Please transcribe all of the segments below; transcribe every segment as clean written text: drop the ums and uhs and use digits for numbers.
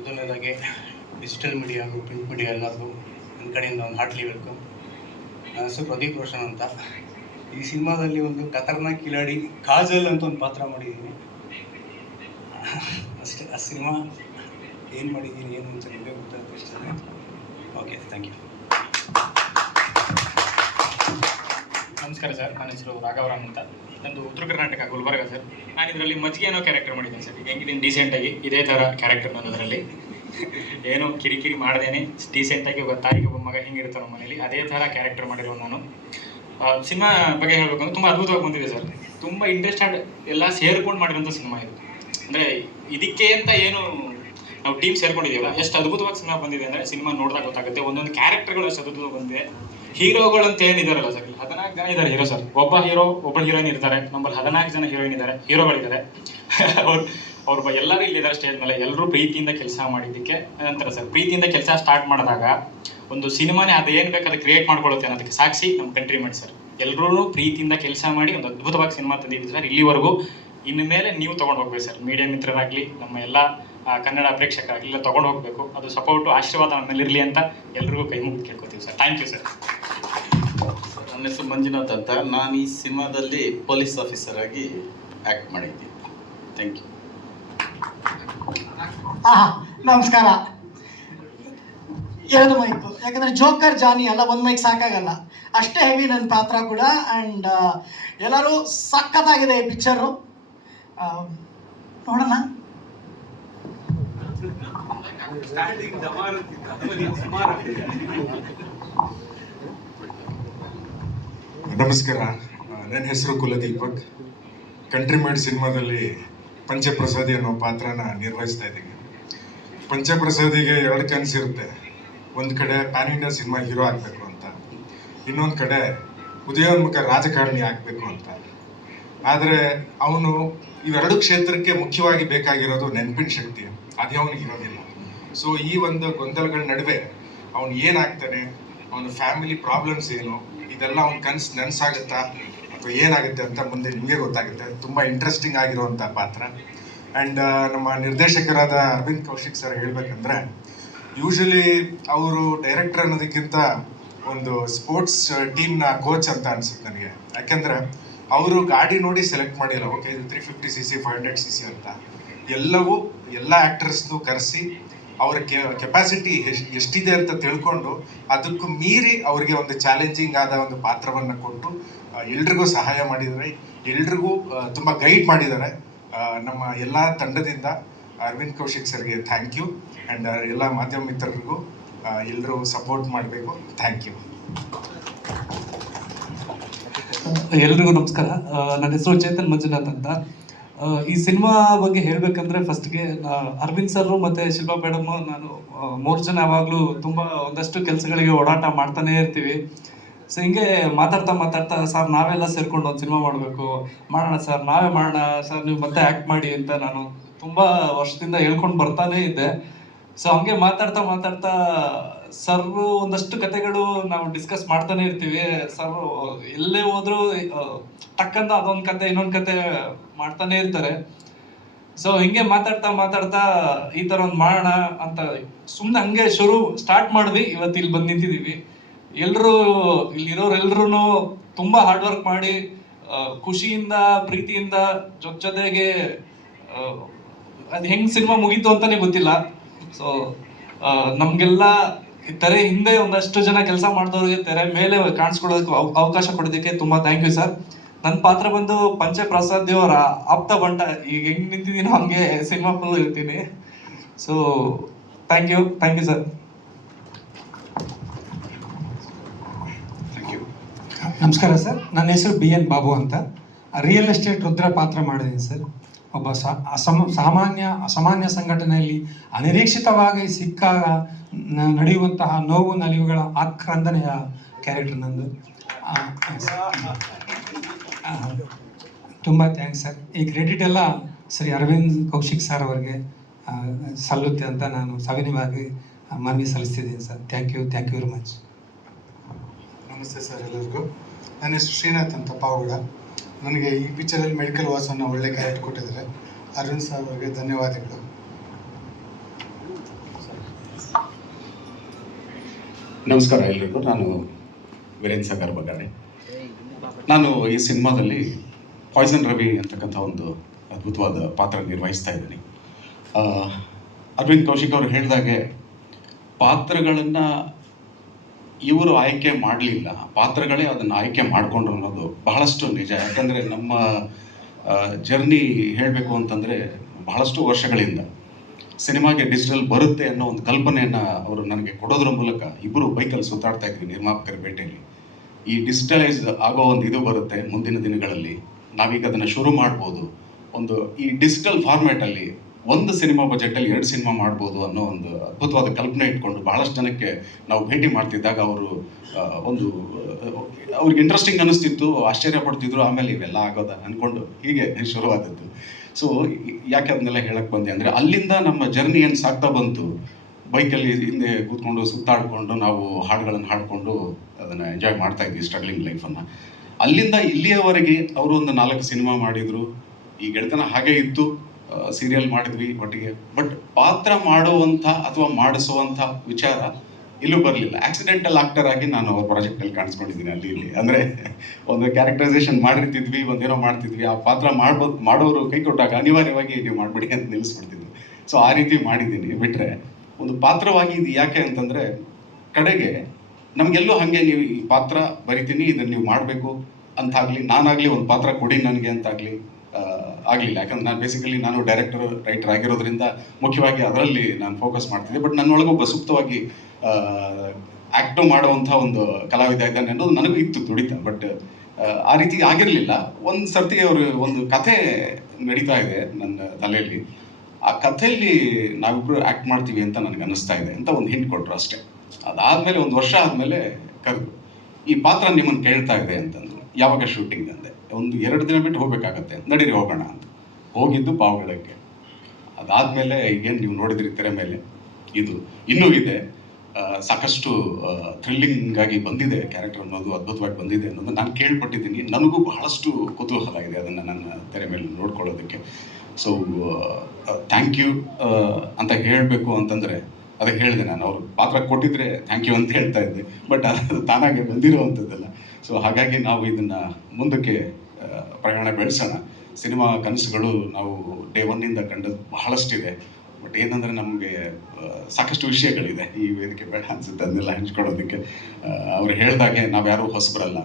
ಮೊದಲನೇದಾಗಿ digital media ಹಾಗೂ print media ಎಲ್ಲರಿಗೂ ನನ್ನ ಕಡೆಯಿಂದ ಒಂದು ಹಾರ್ಟ್ಲಿ ವೆಲ್ಕಮ್. ನನ್ನ ಹೆಸರು ಪ್ರದೀಪ್ ರೋಷನ್ ಅಂತ. ಈ ಸಿನಿಮಾದಲ್ಲಿ ಒಂದು ಖತರ್ನಾಕ್ ಕಿಲಾಡಿ ಕಾಜಲ್ ಅಂತ ಒಂದು ಪಾತ್ರ ಮಾಡಿದ್ದೀನಿ ಅಷ್ಟೇ. ಆ ಸಿನಿಮಾ ಏನು ಮಾಡಿದ್ದೀನಿ ಏನು ಅಂತ ನಿಮಗೆ ಗೊತ್ತಾಗುತ್ತೆ ಇಷ್ಟೇ. Okay, thank you. ನಮಸ್ಕಾರ ಸರ್, ನನ್ನ ಹೆಸರು ರಾಘವರಾಮ್ ಅಂತ. ನಂದು ಉತ್ತರ ಕರ್ನಾಟಕ ಗುಲ್ಬರ್ಗ ಸರ್. ನಾನು ಇದರಲ್ಲಿ ಮಜ್ಜಿಗೆ ಅನ್ನೋ ಕ್ಯಾರೆಕ್ಟರ್ ಮಾಡಿದ್ದೀನಿ ಸರ್. ಈಗ ಹೆಂಗಿದ್ದೀನಿ ಡೀಸೆಂಟಾಗಿ ಇದೇ ಥರ ಕ್ಯಾರೆಕ್ಟರ್ ನಾನು ಅದರಲ್ಲಿ ಏನೋ ಕಿರಿಕಿರಿ ಮಾಡ್ದೇನೆ ಡೀಸೆಂಟಾಗಿ ಒಬ್ಬ ತಾಯಿಗೆ ಒಬ್ಬ ಮಗ ಹಿಂಗಿರ್ತಾನೆ ನಮ್ಮ ಮನೇಲಿ, ಅದೇ ಥರ ಕ್ಯಾರೆಕ್ಟರ್ ಮಾಡಿರೋ ನಾನು. ಸಿನಿಮಾ ಬಗ್ಗೆ ಹೇಳಬೇಕು ಅಂದರೆ ತುಂಬ ಅದ್ಭುತವಾಗಿ ಬಂದಿದೆ ಸರ್. ತುಂಬ ಇಂಟ್ರೆಸ್ಟೆಡ್ ಎಲ್ಲ ಸೇರ್ಕೊಂಡು ಮಾಡಿರೋಂಥ ಸಿನಿಮಾ ಇದು. ಅಂದರೆ ಇದಕ್ಕೆ ಅಂತ ಏನು ನಾವು ಟೀಮ್ ಸೇರ್ಕೊಂಡಿದ್ದೀವಲ್ಲ, ಎಷ್ಟು ಅದ್ಭುತವಾಗಿ ಸಿನಿಮಾ ಬಂದಿದೆ ಅಂದರೆ ಸಿನಿಮಾ ನೋಡಿದಾಗ ಗೊತ್ತಾಗುತ್ತೆ. ಒಂದೊಂದು ಕ್ಯಾರೆಕ್ಟರ್ಗಳು ಎಷ್ಟು ಅದ್ಭುತವಾಗಿ ಬಂದಿದೆ. ಹೀರೋಗಳು ಅಂತ ಏನಿದಾರಲ್ಲ ಸರ್, 14 ಜನ ಇದ್ದಾರೆ ಹೀರೋ ಸರ್. ಒಬ್ಬ ಹೀರೋ ಒಬ್ಬ ಹೀರೋಯಿನ್ ಇರ್ತಾರೆ. ನಮ್ಮಲ್ಲಿ 14 ಜನ ಹೀರೋಯಿನ್ ಇದ್ದಾರೆ, ಹೀರೋಗಳಿದ್ದಾರೆ. ಅವ್ರು ಎಲ್ಲರೂ ಇಲ್ಲಿದ್ದಾರೆ ಸ್ಟೇಜ್ ಮೇಲೆ. ಎಲ್ಲರೂ ಪ್ರೀತಿಯಿಂದ ಕೆಲಸ ಮಾಡಿದ್ದಕ್ಕೆ ನಂತರ ಸರ್, ಪ್ರೀತಿಯಿಂದ ಕೆಲಸ ಸ್ಟಾರ್ಟ್ ಮಾಡಿದಾಗ ಒಂದು ಸಿನಿಮಾನೇ ಅದು ಏನು ಬೇಕು ಅದು ಕ್ರಿಯೇಟ್ ಮಾಡ್ಕೊಳ್ಳುತ್ತೆ ಅನ್ನೋದಕ್ಕೆ ಸಾಕ್ಷಿ ನಮ್ಮ ಕಂಟ್ರಿಮೆಂಟ್ ಸರ್. ಎಲ್ಲರೂ ಪ್ರೀತಿಯಿಂದ ಕೆಲಸ ಮಾಡಿ ಒಂದು ಅದ್ಭುತವಾಗಿ ಸಿನಿಮಾ ತಂದಿದ್ದೀವಿ ಸರ್. ಇಲ್ಲಿವರೆಗೂ ಇನ್ನು ಮೇಲೆ ನೀವು ತೊಗೊಂಡು ಹೋಗ್ಬೇಕು ಸರ್. ಮೀಡಿಯಾ ಮಿತ್ರರಾಗಲಿ, ನಮ್ಮ ಎಲ್ಲ ಕನ್ನಡ ಪ್ರೇಕ್ಷಕರಾಗಲಿ ಎಲ್ಲ ತೊಗೊಂಡು ಹೋಗಬೇಕು. ಅದು ಸಪೋರ್ಟು ಆಶೀರ್ವಾದ ನಮ್ಮ ಮೇಲೆ ಇರಲಿ ಅಂತ ಎಲ್ರಿಗೂ ಕೈ ಮುಗಿದು ಕೇಳ್ಕೊತೀವಿ ಸರ್. Thank you sir. ನನ್ನ ಹೆಸರು ಮಂಜುನಾಥ್ ಅಂತ. ನಾನು ಈ ಸಿನಿಮಾದಲ್ಲಿ ಪೊಲೀಸ್ ಆಫೀಸರ್ ಆಗಿ ಆ್ಯಕ್ಟ್ ಮಾಡಿದ್ದೀನಿ. Thank you. ನಮಸ್ಕಾರ. 2 ಮೈಕು, ಯಾಕಂದರೆ ಜೋಕರ್ ಜಾನಿ ಅಲ್ಲ, 1 ಮೈಕ್ ಸಾಕಾಗಲ್ಲ, ಅಷ್ಟೇ ಹೆವಿ ನನ್ನ ಪಾತ್ರ ಕೂಡ. ಆ್ಯಂಡ್ ಎಲ್ಲರೂ ಸಖತ್ತಾಗಿದೆ ಈ ಪಿಕ್ಚರು, ನೋಡೋಣ. ನಮಸ್ಕಾರ, ನನ್ನ ಹೆಸರು ಕುಲದೀಪಕ್. ಕಂಟ್ರಿಮೆಂಟ್ ಸಿನಿಮಾದಲ್ಲಿ ಪಂಚಪ್ರಸಾದಿ ಅನ್ನೋ ಪಾತ್ರನ ನಿರ್ವಹಿಸ್ತಾ ಇದ್ದೀನಿ. ಪಂಚಪ್ರಸಾದಿಗೆ 2 ಕನಸಿರುತ್ತೆ. ಒಂದು ಕಡೆ ಪ್ಯಾನ್ ಇಂಡಿಯಾ ಸಿನಿಮಾ ಹೀರೋ ಆಗಬೇಕು ಅಂತ, ಇನ್ನೊಂದು ಕಡೆ ಉದಯೋನ್ಮುಖ ರಾಜಕಾರಣಿ ಆಗಬೇಕು ಅಂತ. ಆದರೆ ಅವನು ಇವೆರಡು ಕ್ಷೇತ್ರಕ್ಕೆ ಮುಖ್ಯವಾಗಿ ಬೇಕಾಗಿರೋದು ನೆನಪಿನ ಶಕ್ತಿ, ಅದೇ ಅವನಿಗೆ ಇರೋದಿಲ್ಲ. ಸೊ ಈ ಒಂದು ಗೊಂದಲಗಳ ನಡುವೆ ಅವನು ಏನಾಗ್ತಾನೆ, ಅವನ ಫ್ಯಾಮಿಲಿ ಪ್ರಾಬ್ಲಮ್ಸ್ ಏನು, ಇದೆಲ್ಲ ಅವ್ನ ಕನಸು ನನಸಾಗುತ್ತಾ ಅಥವಾ ಏನಾಗುತ್ತೆ ಅಂತ ಮುಂದೆ ನಿಮಗೆ ಗೊತ್ತಾಗುತ್ತೆ. ತುಂಬ ಇಂಟ್ರೆಸ್ಟಿಂಗ್ ಆಗಿರುವಂಥ ಪಾತ್ರ. ಆ್ಯಂಡ್ ನಮ್ಮ ನಿರ್ದೇಶಕರಾದ ಅರವಿಂದ್ ಕೌಶಿಕ್ ಸರ್ ಹೇಳಬೇಕಂದ್ರೆ, ಯೂಶಲಿ ಅವರು ಡೈರೆಕ್ಟರ್ ಅನ್ನೋದಕ್ಕಿಂತ ಒಂದು ಸ್ಪೋರ್ಟ್ಸ್ ಟೀಮ್ನ ಕೋಚ್ ಅಂತ ಅನ್ಸುತ್ತೆ ನನಗೆ. ಯಾಕೆಂದರೆ ಅವರು ಗಾಡಿ ನೋಡಿ ಸೆಲೆಕ್ಟ್ ಮಾಡಿಲ್ಲ, ಓಕೆ ಇದು 350cc 500cc ಅಂತ. ಎಲ್ಲವೂ ಎಲ್ಲ ಆ್ಯಕ್ಟರ್ಸ್ನು ಕರೆಸಿ ಅವರ ಕೆಪಾಸಿಟಿ ಎಷ್ಟಿದೆ ಅಂತ ತಿಳ್ಕೊಂಡು ಅದಕ್ಕೂ ಮೀರಿ ಅವ್ರಿಗೆ ಒಂದು ಚಾಲೆಂಜಿಂಗ್ ಆದ ಒಂದು ಪಾತ್ರವನ್ನು ಕೊಟ್ಟು ಎಲ್ರಿಗೂ ಸಹಾಯ ಮಾಡಿದ್ದಾರೆ, ಎಲ್ರಿಗೂ ತುಂಬ ಗೈಡ್ ಮಾಡಿದ್ದಾರೆ. ನಮ್ಮ ಎಲ್ಲ ತಂಡದಿಂದ ಅರವಿಂದ್ ಕೌಶಿಕ್ ಸರ್ಗೆ ಥ್ಯಾಂಕ್ ಯು. ಆ್ಯಂಡ್ ಎಲ್ಲ ಮಾಧ್ಯಮ ಮಿತ್ರರಿಗೂ ಎಲ್ಲರೂ ಸಪೋರ್ಟ್ ಮಾಡಬೇಕು. Thank you. ಎಲ್ರಿಗೂ ನಮಸ್ಕಾರ. ನನ್ನ ಹೆಸರು ಚೇತನ್ ಮಂಜುನಾಥ್ ಅಂತ. ಈ ಸಿನಿಮಾ ಬಗ್ಗೆ ಹೇಳಬೇಕಂದ್ರೆ ಫಸ್ಟ್ಗೆ ಅರವಿಂದ್ ಸರ್ ಮತ್ತು ಶಿಲ್ಪಾ ಮೇಡಮ್, ನಾನು 3 ಜನ ಯಾವಾಗಲೂ ತುಂಬ ಒಂದಷ್ಟು ಕೆಲಸಗಳಿಗೆ ಓಡಾಟ ಮಾಡ್ತಾನೆ ಇರ್ತೀವಿ. ಸೊ ಹಿಂಗೆ ಮಾತಾಡ್ತಾ ಸರ್ ನಾವೆಲ್ಲ ಸೇರ್ಕೊಂಡು ಒಂದು ಸಿನಿಮಾ ಮಾಡೋಣ ಸರ್, ನಾವೇ ಮಾಡೋಣ ಸರ್, ನೀವು ಮತ್ತೆ ಆ್ಯಕ್ಟ್ ಮಾಡಿ ಅಂತ ನಾನು ತುಂಬ ವರ್ಷದಿಂದ ಹೇಳ್ಕೊಂಡು ಬರ್ತಾನೆ ಇದ್ದೆ. ಸೊ ಹಂಗೆ ಮಾತಾಡ್ತಾ ಸರ್ ಒಂದಷ್ಟು ಕತೆಗಳು ನಾವು ಡಿಸ್ಕಸ್ ಮಾಡ್ತಾನೆ ಇರ್ತೀವಿ. ಸರ್ ಎಲ್ಲೇ ಹೋದ್ರು ಟಕ್ಕಂತ ಅದೊಂದು ಕತೆ ಇನ್ನೊಂದು ಕತೆ ಮಾಡ್ತಾನೆ ಇರ್ತಾರೆ. ಸೊ ಹಿಂಗೆ ಮಾತಾಡ್ತಾ ಈ ಥರ ಒಂದು ಮಾಡೋಣ ಅಂತ ಸುಮ್ಮನೆ ಹಂಗೆ ಸ್ಟಾರ್ಟ್ ಮಾಡಿದ್ವಿ. ಇವತ್ತು ಇಲ್ಲಿ ಬಂದು ನಿಂತಿದ್ದೀವಿ. ಎಲ್ಲರೂ ಇಲ್ಲಿರೋರೆಲ್ಲರೂ ತುಂಬ ಹಾರ್ಡ್ ವರ್ಕ್ ಮಾಡಿ ಖುಷಿಯಿಂದ ಪ್ರೀತಿಯಿಂದ ಜೊತೆಗೆ ಅದು ಹೆಂಗೆ ಸಿನಿಮಾ ಮುಗೀತು ಅಂತಾನೆ ಗೊತ್ತಿಲ್ಲ. ಸೊ ನಮಗೆಲ್ಲ ತೆರೆ ಹಿಂದೆ ಒಂದಷ್ಟು ಜನ ಕೆಲಸ ಮಾಡಿದವ್ರಿಗೆ ತೆರೆ ಮೇಲೆ ಕಾಣಿಸ್ಕೊಳ್ಳೋದಕ್ಕೆ ಅವಕಾಶ ಕೊಡೋದಕ್ಕೆ ತುಂಬ ಥ್ಯಾಂಕ್ ಯು ಸರ್. ನನ್ನ ಪಾತ್ರ ಬಂದು ಪಂಚಪ್ರಸಾದ್ ಅವರ ಆಪ್ತ ಬಂಟ. ಈಗ ಹೆಂಗೆ ನಿಂತಿದ್ದೀನೋ ಹಂಗೆ ಸಿನಿಮಾ ಫುಲ್ ಇರ್ತೀನಿ. So thank you sir. ನಮಸ್ಕಾರ ಸರ್, ನನ್ನ ಹೆಸರು BN ಬಾಬು ಅಂತ. ರಿಯಲ್ ಎಸ್ಟೇಟ್ ರುದ್ರ ಪಾತ್ರ ಮಾಡಿದ್ದೀನಿ ಸರ್. ಒಬ್ಬ ಅಸಾಮಾನ್ಯ ಸಂಘಟನೆಯಲ್ಲಿ ಅನಿರೀಕ್ಷಿತವಾಗಿ ಸಿಕ್ಕಾಗ ನಡೆಯುವಂತಹ ನೋವು ನಲಿವುಗಳ ಆಕ್ರಂದನೆಯ ಕ್ಯಾರೆಕ್ಟರ್ ನಂದು. ತುಂಬ ಥ್ಯಾಂಕ್ಸ್ ಸರ್. ಈ ಕ್ರೆಡಿಟ್ ಎಲ್ಲ ಶ್ರೀ ಅರವಿಂದ್ ಕೌಶಿಕ್ ಸರ್ ಅವರಿಗೆ ಸಲ್ಲುತ್ತೆ ಅಂತ ನಾನು ಸವಿನಯವಾಗಿ ಮನವಿ ಸಲ್ಲಿಸ್ತಿದ್ದೀನಿ sir. Thank you very much. ನಮಸ್ತೆ ಸರ್ ಎಲ್ಲರಿಗೂ. ನನ್ನ ಹೆಸರು ಶ್ರೀನಾಥ್ ಅಂತ ಪಾವಗಡ. ನನಗೆ ಈ ಪಿಕ್ಚರಲ್ಲಿ ಮೆಡಿಕಲ್ ವಾಸನ್ನು ಒಳ್ಳೆ ಕ್ಯಾರೆಕ್ಟರ್ ಕೊಟ್ಟಿದ್ದಾರೆ. ಅರುಣ್ ಸರ್ ಅವರಿಗೆ ಧನ್ಯವಾದಗಳು. ನಮಸ್ಕಾರ ಎಲ್ರಿಗೂ. ನಾನು ವೀರೇನ್ ಸಾಗರ್ ಬಗಾಡೆ. ನಾನು ಈ ಸಿನಿಮಾದಲ್ಲಿ ಪಾಯ್ಸನ್ ರವಿ ಅಂತಕ್ಕಂಥ ಒಂದು ಅದ್ಭುತವಾದ ಪಾತ್ರ ನಿರ್ವಹಿಸ್ತಾ ಇದ್ದೀನಿ. ಅರವಿಂದ್ ಕೌಶಿಕ್ ಅವರು ಹೇಳಿದಾಗೆ ಪಾತ್ರಗಳನ್ನು ಇವರು ಆಯ್ಕೆ ಮಾಡಲಿಲ್ಲ, ಪಾತ್ರಗಳೇ ಅದನ್ನು ಆಯ್ಕೆ ಮಾಡಿಕೊಂಡ್ರು ಅನ್ನೋದು ಬಹಳಷ್ಟು ನಿಜ. ಯಾಕಂದರೆ ನಮ್ಮ ಜರ್ನಿ ಹೇಳಬೇಕು ಅಂತಂದರೆ ಬಹಳಷ್ಟು ವರ್ಷಗಳಿಂದ ಸಿನಿಮಾಗೆ ಡಿಜಿಟಲ್ ಬರುತ್ತೆ ಅನ್ನೋ ಒಂದು ಕಲ್ಪನೆಯನ್ನು ಅವರು ನನಗೆ ಕೊಡೋದ್ರ ಮೂಲಕ ಇಬ್ಬರು ಬೈಕಲ್ಲಿ ಸುತ್ತಾಡ್ತಾ ಇದ್ವಿ ನಿರ್ಮಾಪಕರ ಭೇಟಿಯಲ್ಲಿ. ಈ ಡಿಜಿಟಲೈಸ್ ಆಗೋ ಒಂದು ಇದು ಬರುತ್ತೆ ಮುಂದಿನ ದಿನಗಳಲ್ಲಿ, ನಾವೀಗ ಅದನ್ನು ಶುರು ಮಾಡ್ಬೋದು, ಒಂದು ಈ ಡಿಜಿಟಲ್ ಫಾರ್ಮ್ಯಾಟಲ್ಲಿ ಒಂದು ಸಿನಿಮಾ ಬಜೆಟಲ್ಲಿ 2 ಸಿನಿಮಾ ಮಾಡ್ಬೋದು ಅನ್ನೋ ಒಂದು ಅದ್ಭುತವಾದ ಕಲ್ಪನೆ ಇಟ್ಕೊಂಡು ಬಹಳಷ್ಟು ಜನಕ್ಕೆ ನಾವು ಭೇಟಿ ಮಾಡ್ತಿದ್ದಾಗ ಅವರು ಅವ್ರಿಗೆ ಇಂಟ್ರೆಸ್ಟಿಂಗ್ ಅನ್ನಿಸ್ತಿತ್ತು, ಆಶ್ಚರ್ಯ ಪಡ್ತಿದ್ರು. ಆಮೇಲೆ ಇವೆಲ್ಲ ಆಗೋದ ಅಂದ್ಕೊಂಡು ಹೀಗೆ ಶುರುವಾದದ್ದು. ಸೊ ಯಾಕೆ ಅದನ್ನೆಲ್ಲ ಹೇಳಕ್ಕೆ ಬಂದೆ ಅಂದರೆ, ಅಲ್ಲಿಂದ ನಮ್ಮ ಜರ್ನಿ ಏನು ಸಾಗ್ತಾ ಬಂತು, ಬೈಕಲ್ಲಿ ಹಿಂದೆ ಕೂತ್ಕೊಂಡು ಸುತ್ತಾಡಿಕೊಂಡು ನಾವು ಹಾಡುಗಳನ್ನು ಹಾಡಿಕೊಂಡು ಅದನ್ನು ಎಂಜಾಯ್ ಮಾಡ್ತಾ ಇದ್ವಿ ಸ್ಟ್ರಗ್ಲಿಂಗ್ ಲೈಫನ್ನು. ಅಲ್ಲಿಂದ ಇಲ್ಲಿಯವರೆಗೆ ಅವರು ಒಂದು 4 ಸಿನಿಮಾ ಮಾಡಿದರು. ಈ ಗೆಳೆತನ ಹಾಗೆ ಇತ್ತು, ಸೀರಿಯಲ್ ಮಾಡಿದ್ವಿ ಒಟ್ಟಿಗೆ. ಬಟ್ ಪಾತ್ರ ಮಾಡುವಂಥ ಅಥವಾ ಮಾಡಿಸುವಂಥ ವಿಚಾರ ಇಲ್ಲೂ ಬರಲಿಲ್ಲ. ಆಕ್ಸಿಡೆಂಟಲ್ ಆಕ್ಟರ್ ಆಗಿ ನಾನು ಅವ್ರ ಪ್ರಾಜೆಕ್ಟಲ್ಲಿ ಕಾಣಿಸ್ಕೊಂಡಿದ್ದೀನಿ ಅಲ್ಲಿ ಇಲ್ಲಿ. ಅಂದರೆ ಒಂದು ಕ್ಯಾರೆಕ್ಟರೈಸೇಷನ್ ಮಾಡಿರ್ತಿದ್ವಿ, ಒಂದೇನೋ ಮಾಡ್ತಿದ್ವಿ, ಆ ಪಾತ್ರ ಮಾಡೋರು ಕೈ ಕೊಟ್ಟಾಗ ಅನಿವಾರ್ಯವಾಗಿ ನೀವು ಮಾಡಿಬಿಡಿ ಅಂತ ನಿಲ್ಲಿಸ್ಬಿಡ್ತಿದ್ವಿ. ಸೊ ಆ ರೀತಿ ಮಾಡಿದ್ದೀನಿ. ಬಿಟ್ಟರೆ ಒಂದು ಪಾತ್ರವಾಗಿ ಇದು ಯಾಕೆ ಅಂತಂದರೆ, ಕಡೆಗೆ ನಮಗೆಲ್ಲೂ ಹಾಗೆ ನೀವು ಈ ಪಾತ್ರ ಬರಿತೀನಿ, ಇದನ್ನು ನೀವು ಮಾಡಬೇಕು ಅಂತಾಗಲಿ, ನಾನಾಗಲಿ ಒಂದು ಪಾತ್ರ ಕೊಡಿ ನನಗೆ ಅಂತಾಗಲಿ ಆಗಲಿಲ್ಲ. ಯಾಕಂದ್ರೆ ನಾನು ಬೇಸಿಕಲಿ ನಾನು ಡೈರೆಕ್ಟರ್ ರೈಟರ್ ಆಗಿರೋದ್ರಿಂದ ಮುಖ್ಯವಾಗಿ ಅದರಲ್ಲಿ ನಾನು ಫೋಕಸ್ ಮಾಡ್ತಿದ್ದೆ. ಬಟ್ ನನ್ನೊಳಗೊಬ್ಬ ಸೂಕ್ತವಾಗಿ ಆ್ಯಕ್ಟು ಮಾಡುವಂಥ ಒಂದು ಕಲಾವಿದ ಇದ್ದಾನೆ ಅನ್ನೋದು ನನಗೂ ಇತ್ತು ತುಡಿತ. ಬಟ್ ಆ ರೀತಿ ಆಗಿರಲಿಲ್ಲ. ಒಂದು ಸರ್ತಿ ಅವರು ಒಂದು ಕಥೆ ನಡೀತಾ ಇದೆ ನನ್ನ ತಲೆಯಲ್ಲಿ, ಆ ಕಥೆಯಲ್ಲಿ ನಾವಿಬ್ಬರು ಆ್ಯಕ್ಟ್ ಮಾಡ್ತೀವಿ ಅಂತ ನನಗೆ ಅನ್ನಿಸ್ತಾ ಇದೆ ಅಂತ ಒಂದು ಹಿಂಟ್ ಕೊಟ್ಟರು ಅಷ್ಟೇ. ಅದಾದಮೇಲೆ 1 ವರ್ಷ ಆದಮೇಲೆ ಕರೆದು ಈ ಪಾತ್ರ ನಿಮ್ಮನ್ನು ಕೇಳ್ತಾ ಇದೆ ಅಂತಂದ್ರು. ಯಾವಾಗ ಶೂಟಿಂಗ್ ಅಂದೆ, ಒಂದು 2 ದಿನ ಬಿಟ್ಟು ಹೋಗಬೇಕಾಗತ್ತೆ, ನಡೀರಿ ಹೋಗೋಣ ಅಂತ. ಹೋಗಿದ್ದು ಪಾವಗಡಕ್ಕೆ. ಅದಾದಮೇಲೆ ಈಗೇನು ನೀವು ನೋಡಿದ್ರಿ ತೆರೆ ಮೇಲೆ, ಇದು ಇನ್ನೂ ಇದೆ. ಸಾಕಷ್ಟು ಥ್ರಿಲ್ಲಿಂಗ್ ಆಗಿ ಬಂದಿದೆ ಕ್ಯಾರೆಕ್ಟರ್ ಅನ್ನೋದು, ಅದ್ಭುತವಾಗಿ ಬಂದಿದೆ ಅನ್ನೋದು ನಾನು ಕೇಳ್ಪಟ್ಟಿದ್ದೀನಿ. ನನಗೂ ಬಹಳಷ್ಟು ಕುತೂಹಲ ಇದೆ ಅದನ್ನು ನನ್ನ ತೆರೆ ಮೇಲೆ ನೋಡ್ಕೊಳ್ಳೋದಕ್ಕೆ. ಸೊ ಥ್ಯಾಂಕ್ ಯು ಅಂತ ಹೇಳಬೇಕು ಅಂತಂದರೆ ಅದಕ್ಕೆ ಹೇಳಿದೆ ನಾನು. ಅವರು ಪಾತ್ರ ಕೊಟ್ಟಿದ್ರೆ ಥ್ಯಾಂಕ್ ಯು ಅಂತ ಹೇಳ್ತಾ ಇದ್ದೆ, ಬಟ್ ಅದು ತಾನಾಗೆ ಬಂದಿರುವಂಥದ್ದಲ್ಲ. ಸೊ ಹಾಗಾಗಿ ನಾವು ಇದನ್ನು ಮುಂದಕ್ಕೆ ಪ್ರಯಾಣ ಬೆಳೆಸೋಣ. ಸಿನಿಮಾ ಕನಸುಗಳು ನಾವು ಡೇ 1 ಕಂಡದ್ದು ಬಹಳಷ್ಟಿದೆ. ಬಟ್ ಏನಂದರೆ ನಮಗೆ ಸಾಕಷ್ಟು ವಿಷಯಗಳಿದೆ, ಈ ವೇದಿಕೆ ಬೇಡ ಅನಿಸುತ್ತೆ ಅದನ್ನೆಲ್ಲ ಹಂಚ್ಕೊಳ್ಳೋದಕ್ಕೆ. ಅವ್ರು ಹೇಳಿದಾಗೆ ನಾವ್ಯಾರೂ ಹೊಸಬರಲ್ಲ.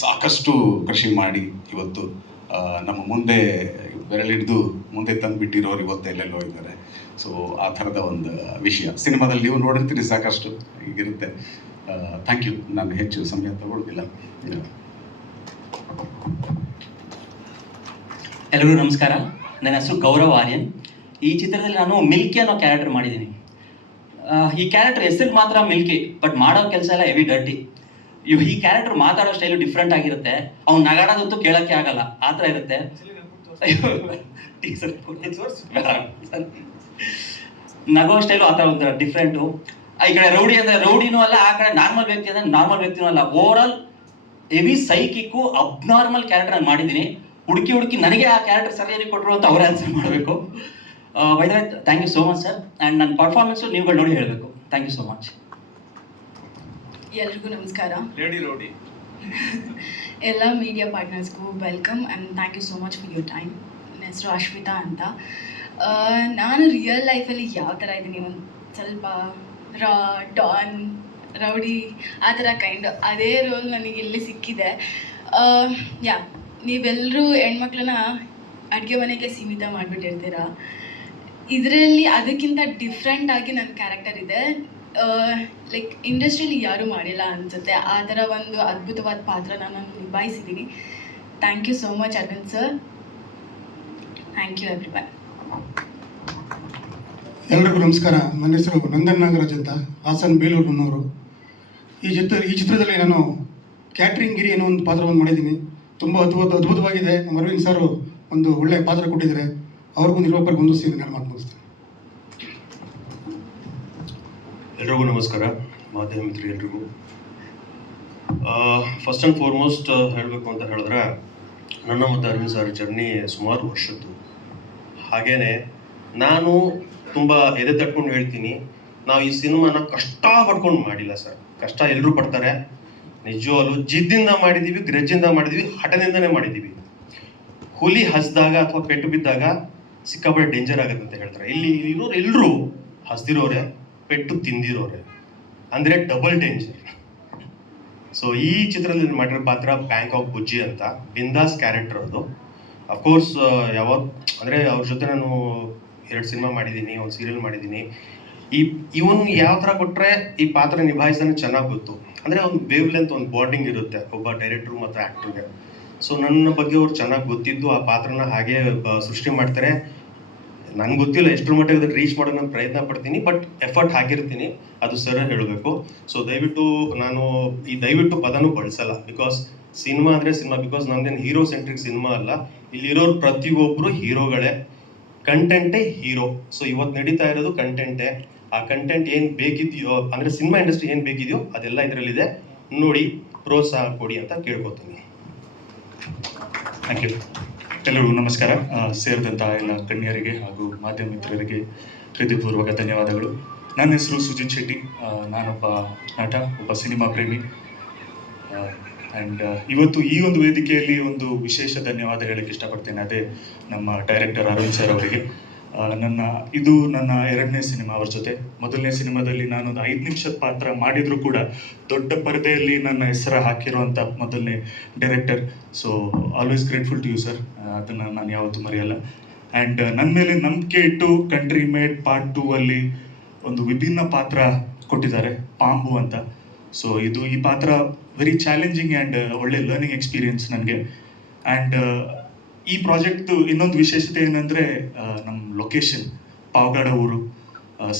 ಸಾಕಷ್ಟು ಕೃಷಿ ಮಾಡಿ ಇವತ್ತು ನಮ್ಮ ಮುಂದೆ ಬೆರಳಿಡ್ದು ಮುಂದೆ ತಂದುಬಿಟ್ಟಿರೋರು ಇವತ್ತು ಎಲ್ಲೆಲ್ಲೋ ಇದ್ದಾರೆ. ಸೊ ಆ ಥರದ ಒಂದು ವಿಷಯ ಸಿನಿಮಾದಲ್ಲಿ ನೀವು ನೋಡಿರ್ತೀರಿ, ಸಾಕಷ್ಟು ಹೀಗಿರುತ್ತೆ. Thank you. ನಾನು ಹೆಚ್ಚು ಸಮಯ ತಗೊಳ್ಳೋದಿಲ್ಲ. ಎಲ್ಲರಿಗೂ ನಮಸ್ಕಾರ. ನನ್ನ ಹೆಸರು ಗೌರವ್ ಆರ್ಯನ್. ಈ ಚಿತ್ರದಲ್ಲಿ ನಾನು ಮಿಲ್ಕಿ ಅನ್ನೋ ಕ್ಯಾರೆಕ್ಟರ್ ಮಾಡಿದ್ದೀನಿ. ಈ ಕ್ಯಾರೆಕ್ಟರ್ ಹೆಸರು ಮಾತ್ರ ಮಿಲ್ಕಿ, ಬಟ್ ಮಾಡೋ ಕೆಲಸ ಎಲ್ಲ ಹೆವಿ ಡರ್ಟಿ. ಈ ಕ್ಯಾರೆಕ್ಟರ್ ಮಾತಾಡೋ ಸ್ಟೈಲು ಡಿಫ್ರೆಂಟ್ ಆಗಿರುತ್ತೆ. ಅವ್ನು ನಗಾಡೋದಂತೂ ಕೇಳೋಕ್ಕೆ ಆಗಲ್ಲ, ಆ ಥರ ಇರುತ್ತೆ. ನಗೋ ಸ್ಟೈಲು ಆ ಥರ ಒಂಥರ ಡಿಫ್ರೆಂಟು. ಈ ಕಡೆ ರೌಡಿ ಅಂದರೆ ರೌಡಿನೂ ಅಲ್ಲ, ಆ ಕಡೆ ನಾರ್ಮಲ್ ವ್ಯಕ್ತಿ ಅಂದರೆ ನಾರ್ಮಲ್ ವ್ಯಕ್ತಿನೂ ಅಲ್ಲ. Over all heavy psychic abnormal character ನಾನು ಮಾಡಿದ್ದೀನಿ. ಹುಡುಕಿ ನನಗೆ ಆ ಕ್ಯಾರೆಕ್ಟರ್ ಸರಿಯಾಗಿ ಕೊಟ್ಟರು ಅಂತ ಅವರೇ ಆನ್ಸರ್ ಮಾಡಬೇಕು. By the way thank you so much sir. And ನನ್ನ ಪರ್ಫಾರ್ಮೆನ್ಸು ನೀವುಗಳು ನೋಡಿ ಹೇಳಬೇಕು. Thank you so much. ಎಲ್ರಿಗೂ ನಮಸ್ಕಾರ. ರೌಡಿ ಎಲ್ಲ ಮೀಡಿಯಾ ಪಾರ್ಟ್ನರ್ಸ್ಗೂ welcome and thank you so much for your time. ನನ್ನ ಹೆಸರು ಅಶ್ವಿತಾ ಅಂತ. ನಾನು ರಿಯಲ್ ಲೈಫಲ್ಲಿ ಯಾವ ಥರ ಇದ್ದೀನಿ, ಒಂದು ಸ್ವಲ್ಪ ಡಾನ್ ರೌಡಿ ಆ ಥರ ಕೈಂಡ್, ಅದೇ ರೋಲ್ ನನಗೆ ಇಲ್ಲಿ ಸಿಕ್ಕಿದೆ. ನೀವೆಲ್ಲರೂ ಹೆಣ್ಮಕ್ಳನ್ನ ಅಡುಗೆ ಮನೆಗೆ ಸೀಮಿತ ಮಾಡಿಬಿಟ್ಟಿರ್ತೀರ. ಇದರಲ್ಲಿ ಅದಕ್ಕಿಂತ ಡಿಫ್ರೆಂಟಾಗಿ ನನ್ನ ಕ್ಯಾರೆಕ್ಟರ್ ಇದೆ. ಲೈಕ್ ಇಂಡಸ್ಟ್ರಿಯಲ್ಲಿ ಯಾರೂ ಮಾಡಿಲ್ಲ ಅನಿಸುತ್ತೆ. ಆ ಥರ ಒಂದು ಅದ್ಭುತವಾದ ಪಾತ್ರ ನಾನು ನಿಭಾಯಿಸಿದ್ದೀನಿ. Thank you so much Aravind sir. Thank you everyone. ಎಲ್ರಿಗೂ ನಮಸ್ಕಾರ. ನನ್ನ ಹೆಸರು ನಂದನ್ ನಾಗರಾಜ್ ಅಂತ, ಹಾಸನ್ ಬೇಲೂರಿನವರು. ಈ ಚಿತ್ರದಲ್ಲಿ ನಾನು ಕ್ಯಾಟ್ರಿಂಗ್ ಗಿರಿ ಅನ್ನೋ ಒಂದು ಪಾತ್ರವನ್ನು ಮಾಡಿದ್ದೀನಿ. ತುಂಬ ಅದ್ಭುತವಾಗಿದೆ. ನಮ್ಮ ಅರವಿಂದ್ ಸರ್ ಒಂದು ಒಳ್ಳೆಯ ಪಾತ್ರ ಕೊಟ್ಟಿದ್ದಾರೆ. ಅವ್ರಿಗೂ ನಿರ್ಮಾಪಕರಿಗೂ ಒಂದು ಸೇರಿ ನಾನು ಮಾತು ಮುಗಿಸ್ತೀನಿ. ಎಲ್ರಿಗೂ ನಮಸ್ಕಾರ, ಮಾಧ್ಯಮ ಮಿತ್ರರು ಎಲ್ರಿಗೂ. ಫಸ್ಟ್ ಆ್ಯಂಡ್ ಫಾರ್ಮೋಸ್ಟ್ ಹೇಳಬೇಕು ಅಂತ ಹೇಳಿದ್ರೆ, ನನ್ನ ಮತ್ತು ಅರವಿಂದ್ ಸರ್ ಜರ್ನಿ ಸುಮಾರು ವರ್ಷದ್ದು. ಹಾಗೆಯೇ ನಾನು ತುಂಬ ಎದೆ ತಟ್ಕೊಂಡು ಹೇಳ್ತೀನಿ, ನಾವು ಈ ಸಿನಿಮಾನ ಕಷ್ಟ ಪಡ್ಕೊಂಡು ಮಾಡಿಲ್ಲ ಸರ್. ಕಷ್ಟ ಎಲ್ಲರೂ ಪಡ್ತಾರೆ, ನಿಜವಾಗ್ಲೂ ಜಿದ್ದಿಂದ ಮಾಡಿದ್ದೀವಿ, ಗ್ರಜ್ಜಿಂದ ಮಾಡಿದ್ದೀವಿ, ಹಠದಿಂದನೇ ಮಾಡಿದ್ದೀವಿ. ಹುಲಿ ಹಸ್ದಾಗ ಅಥವಾ ಪೆಟ್ಟು ಬಿದ್ದಾಗ ಸಿಕ್ಕಾಪಟ್ಟೆ ಡೇಂಜರ್ ಆಗುತ್ತೆ ಅಂತ ಹೇಳ್ತಾರೆ. ಇಲ್ಲಿ ಇರೋರು ಎಲ್ಲರೂ ಹಸ್ದಿರೋರೆ, ಪೆಟ್ಟು ತಿಂದಿರೋರೆ, ಅಂದರೆ ಡಬಲ್ ಡೇಂಜರ್. ಸೊ ಈ ಚಿತ್ರದಲ್ಲಿ ಮಾಡಿರೋ ಪಾತ್ರ ಬ್ಯಾಂಕಾಕ್ ಬುಜ್ಜಿ ಅಂತ, ಬಿಂದಾಸ್ ಕ್ಯಾರೆಕ್ಟರ್ ಅದು. ಅಫ್ಕೋರ್ಸ್ ಯಾವಾಗ ಅಂದರೆ ಅವ್ರ ಜೊತೆ ನಾನು 2 ಸಿನಿಮಾ ಮಾಡಿದ್ದೀನಿ, ಒಂದು ಸೀರಿಯಲ್ ಮಾಡಿದ್ದೀನಿ. ಇವನ್ ಯಾವ ಥರ ಕೊಟ್ಟರೆ ಈ ಪಾತ್ರ ನಿಭಾಯಿಸೋದು ಚೆನ್ನಾಗಿ ಗೊತ್ತು. ಅಂದರೆ ಒಂದು ವೇವ್ ಲೆಂತ್, ಒಂದು ಬಾಂಡಿಂಗ್ ಇರುತ್ತೆ ಒಬ್ಬ ಡೈರೆಕ್ಟ್ರು ಮತ್ತು ಆ್ಯಕ್ಟ್ರಿಗೆ. ಸೊ ನನ್ನ ಬಗ್ಗೆ ಅವ್ರು ಚೆನ್ನಾಗಿ ಗೊತ್ತಿದ್ದು ಆ ಪಾತ್ರನ ಹಾಗೆ ಸೃಷ್ಟಿ ಮಾಡ್ತಾರೆ. ನನಗೆ ಗೊತ್ತಿಲ್ಲ ಎಷ್ಟರ ಮಟ್ಟಿಗೆ ಅದನ್ನು ರೀಚ್ ಮಾಡೋಕೆ ನಾನು ಪ್ರಯತ್ನ ಪಡ್ತೀನಿ, ಬಟ್ ಎಫರ್ಟ್ ಹಾಕಿರ್ತೀನಿ, ಅದು ಸರ್ ಹೇಳಬೇಕು. ಸೊ ದಯವಿಟ್ಟು ಪದನೂ ಬಳಸಲ್ಲ, ಬಿಕಾಸ್ ಸಿನಿಮಾ ಅಂದರೆ ಸಿನಿಮಾ, ಬಿಕಾಸ್ ನಮ್ದೇನು ಹೀರೋ ಸೆಂಟ್ರಿಕ್ ಸಿನಿಮಾ ಅಲ್ಲ. ಇಲ್ಲಿರೋರು ಪ್ರತಿಯೊಬ್ಬರು ಹೀರೋಗಳೇ, ಕಂಟೆಂಟೇ ಹೀರೋ. ಸೊ ಇವತ್ತು ನಡೀತಾ ಇರೋದು ಕಂಟೆಂಟೇ. ಆ ಕಂಟೆಂಟ್ ಏನು ಬೇಕಿದೆಯೋ, ಅಂದರೆ ಸಿನಿಮಾ ಇಂಡಸ್ಟ್ರಿ ಏನು ಬೇಕಿದೆಯೋ ಅದೆಲ್ಲ ಇದರಲ್ಲಿದೆ. ನೋಡಿ, ಪ್ರೋತ್ಸಾಹ ಕೊಡಿ ಅಂತ ಕೇಳ್ಕೊತೀನಿ. Thank you. ಎಲ್ಲರಿಗೂ ನಮಸ್ಕಾರ. ಸೇರಿದಂಥ ಎಲ್ಲ ಗಣ್ಯರಿಗೆ ಹಾಗೂ ಮಾಧ್ಯಮ ಮಿತ್ರರಿಗೆ ಹೃದಯಪೂರ್ವಕ ಧನ್ಯವಾದಗಳು. ನನ್ನ ಹೆಸರು ಸುಜಿತ್ ಶೆಟ್ಟಿ. ನಾನೊಬ್ಬ ನಟ, ಒಬ್ಬ ಸಿನಿಮಾ ಪ್ರೇಮಿ. ಆ್ಯಂಡ್ ಇವತ್ತು ಈ ಒಂದು ವೇದಿಕೆಯಲ್ಲಿ ಒಂದು ವಿಶೇಷ ಧನ್ಯವಾದ ಹೇಳಕ್ಕೆ ಇಷ್ಟಪಡ್ತೇನೆ. ಅದೇ ನಮ್ಮ ಡೈರೆಕ್ಟರ್ ಅರವಿಂದ್ ಸರ್ ಅವರಿಗೆ. ಇದು ನನ್ನ 2ನೇ ಸಿನಿಮಾ ಅವ್ರ ಜೊತೆ. ಮೊದಲನೇ ಸಿನಿಮಾದಲ್ಲಿ ನಾನೊಂದು 5 ನಿಮಿಷದ ಪಾತ್ರ ಮಾಡಿದರೂ ಕೂಡ ದೊಡ್ಡ ಪರದೆಯಲ್ಲಿ ನನ್ನ ಹೆಸರು ಹಾಕಿರುವಂಥ ಮೊದಲನೇ director. So always grateful to you sir, ಅದನ್ನು ನಾನು ಯಾವತ್ತೂ ಮರೆಯಲ್ಲ. ಆ್ಯಂಡ್ ನನ್ನ ಮೇಲೆ ನಂಬಿಕೆ ಇಟ್ಟು ಕಂಟ್ರಿ ಮೇಡ್ ಪಾರ್ಟ್ 2 ಅಲ್ಲಿ ಒಂದು ವಿಭಿನ್ನ ಪಾತ್ರ ಕೊಟ್ಟಿದ್ದಾರೆ, ಪಾಂಬು ಅಂತ. ಸೊ ಈ ಪಾತ್ರ ವೆರಿ ಚಾಲೆಂಜಿಂಗ್ ಆ್ಯಂಡ್ ಒಳ್ಳೆ ಲರ್ನಿಂಗ್ ಎಕ್ಸ್ಪೀರಿಯನ್ಸ್ ನನಗೆ. ಆ್ಯಂಡ್ ಈ ಪ್ರಾಜೆಕ್ಟ್ದು ಇನ್ನೊಂದು ವಿಶೇಷತೆ ಏನಂದರೆ ನಮ್ಮ ಲೊಕೇಶನ್ ಪಾವಗಡ ಊರು.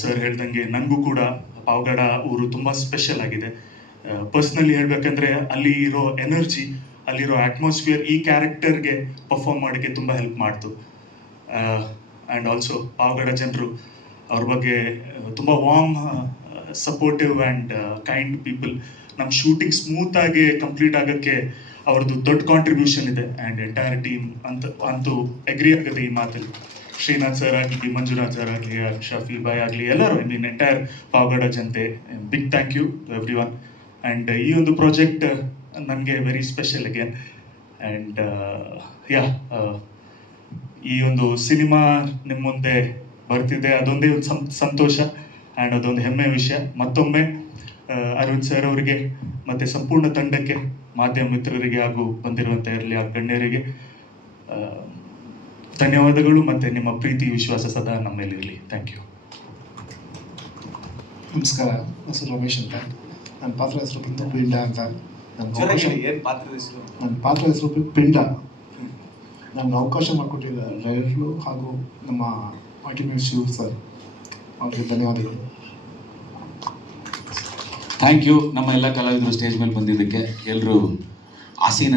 ಸರ್ ಹೇಳ್ದಂಗೆ ನನಗೂ ಕೂಡ ಪಾವಗಡ ಊರು ತುಂಬ ಸ್ಪೆಷಲ್ ಆಗಿದೆ. ಪರ್ಸ್ನಲಿ ಹೇಳಬೇಕಂದ್ರೆ ಅಲ್ಲಿ ಇರೋ ಎನರ್ಜಿ, ಅಲ್ಲಿರೋ ಅಟ್ಮಾಸ್ಫಿಯರ್ ಈ ಕ್ಯಾರೆಕ್ಟರ್ಗೆ ಪರ್ಫಾರ್ಮ್ ಮಾಡೋಕ್ಕೆ ತುಂಬ ಹೆಲ್ಪ್ ಮಾಡ್ತು. ಆ್ಯಂಡ್ ಆಲ್ಸೋ ಪಾವಗಡ ಜನರು, ಅವ್ರ ಬಗ್ಗೆ ತುಂಬ warm, supportive and kind people. ನಮ್ಮ ಶೂಟಿಂಗ್ ಸ್ಮೂತಾಗಿ ಕಂಪ್ಲೀಟ್ ಆಗೋಕ್ಕೆ ಅವ್ರದ್ದು ದೊಡ್ಡ ಕಾಂಟ್ರಿಬ್ಯೂಷನ್ ಇದೆ. ಆ್ಯಂಡ್ ಎಂಟೈರ್ ಟೀಮ್ ಅಂತೂ ಎಗ್ರಿ ಆಗುತ್ತೆ ಈ ಮಾತಲ್ಲಿ. ಶ್ರೀನಾಥ್ ಸರ್ ಆಗಲಿ, ಮಂಜುನಾಥ್ ಸರ್ ಆಗಲಿ, ಶಫಿ ಬಾಯ್ ಆಗಲಿ, ಎಲ್ಲರೂ, ಐ ಮೀನ್ ಎಂಟೈರ್ ಪಾವಗಡ ಜನತೆ, big thank you to everyone. And ಈ ಒಂದು ಪ್ರಾಜೆಕ್ಟ್ ನನಗೆ ವೆರಿ ಸ್ಪೆಷಲ್ ಅಗೇನ್. ಆ್ಯಂಡ್ ಈ ಒಂದು ಸಿನಿಮಾ ನಿಮ್ಮ ಮುಂದೆ ಬರ್ತಿದೆ, ಅದೊಂದೇ ಒಂದು ಸಂತೋಷ ಆ್ಯಂಡ್ ಅದೊಂದು ಹೆಮ್ಮೆಯ ವಿಷಯ. ಮತ್ತೊಮ್ಮೆ ಅರವಿಂದ್ ಸರ್ ಅವರಿಗೆ ಮತ್ತು ಸಂಪೂರ್ಣ ತಂಡಕ್ಕೆ, ಮಾಧ್ಯಮ ಮಿತ್ರರಿಗೆ ಹಾಗೂ ಬಂದಿರುವಂಥ ಎಲ್ಲ ಗಣ್ಯರಿಗೆ ಧನ್ಯವಾದಗಳು. ಮತ್ತು ನಿಮ್ಮ ಪ್ರೀತಿ ವಿಶ್ವಾಸ ಸದಾ ನಮ್ಮ ಮೇಲಿರಲಿ. Thank you. ನಮಸ್ಕಾರ, ಹೆಸರು ರಮೇಶ್ ಅಂತ. ನನ್ನ ಪಾತ್ರ ಹೆಸರು ಪಿಂಡ ಅಂತ. ನನ್ನ ಪಾತ್ರ ಹೆಸರು ಪಿಂಡ. ನನಗೆ ಅವಕಾಶ ಮಾಡಿಕೊಟ್ಟಿದ್ದಾರೆ ಡೈರೆಕ್ಟ್ರು ಹಾಗೂ ನಮ್ಮ ಅಲ್ಟಿಮೇಟ್ ಶಿವ್ ಸರ್, ಅವ್ರಿಗೆ ಧನ್ಯವಾದಗಳು. Thank you. ನಮ್ಮ ಎಲ್ಲ ಕಲಾವಿದರು ಸ್ಟೇಜ್ ಮೇಲೆ ಬಂದಿದ್ದಕ್ಕೆ ಎಲ್ಲರೂ ಆಸೀನ